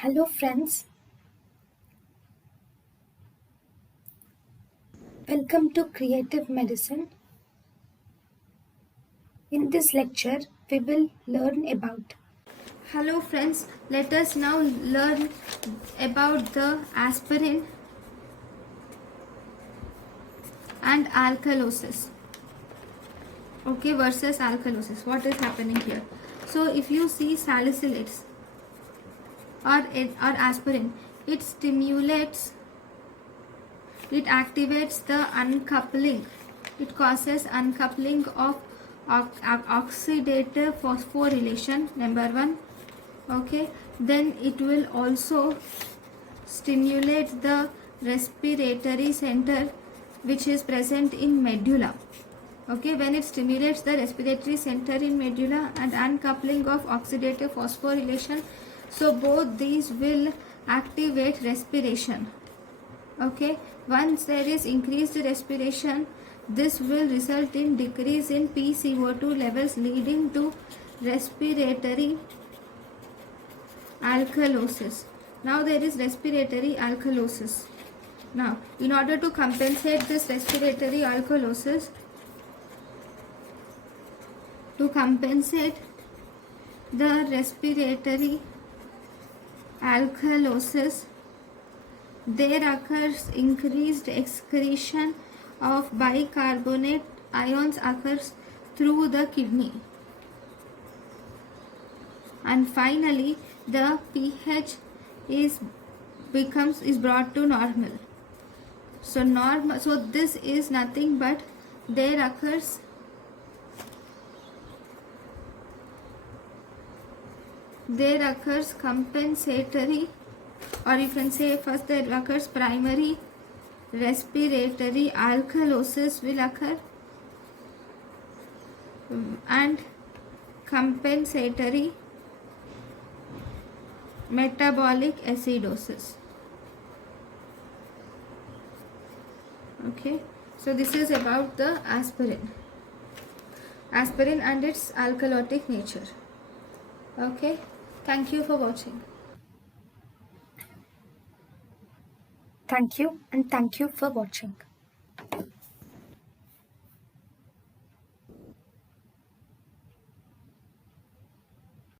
Hello friends, welcome to Creative Medicine. In this lecture, we will learn about. Hello friends, let us now learn about the aspirin and alkalosis. Okay, versus alkalosis. What is happening here? So if you see salicylates or aspirin, it activates the uncoupling. It causes uncoupling of oxidative phosphorylation, number one. Okay, then it will also stimulate the respiratory center which is present in medulla. Okay, when it stimulates the respiratory center in medulla and uncoupling of oxidative phosphorylation, so both these will activate respiration. Okay, once there is increased respiration, this will result in decrease in PCO2 levels, leading to respiratory alkalosis. Now there is respiratory alkalosis. Now, in order to compensate this respiratory alkalosis, the there occurs increased excretion of bicarbonate ions occurs through the kidney, and finally the pH is brought to normal. So this is nothing but there occurs compensatory, or you can say first there occurs primary respiratory alkalosis will occur and compensatory metabolic acidosis. Okay, so this is about the aspirin and its alkalotic nature. Okay, thank you for watching. Thank you and thank you for watching.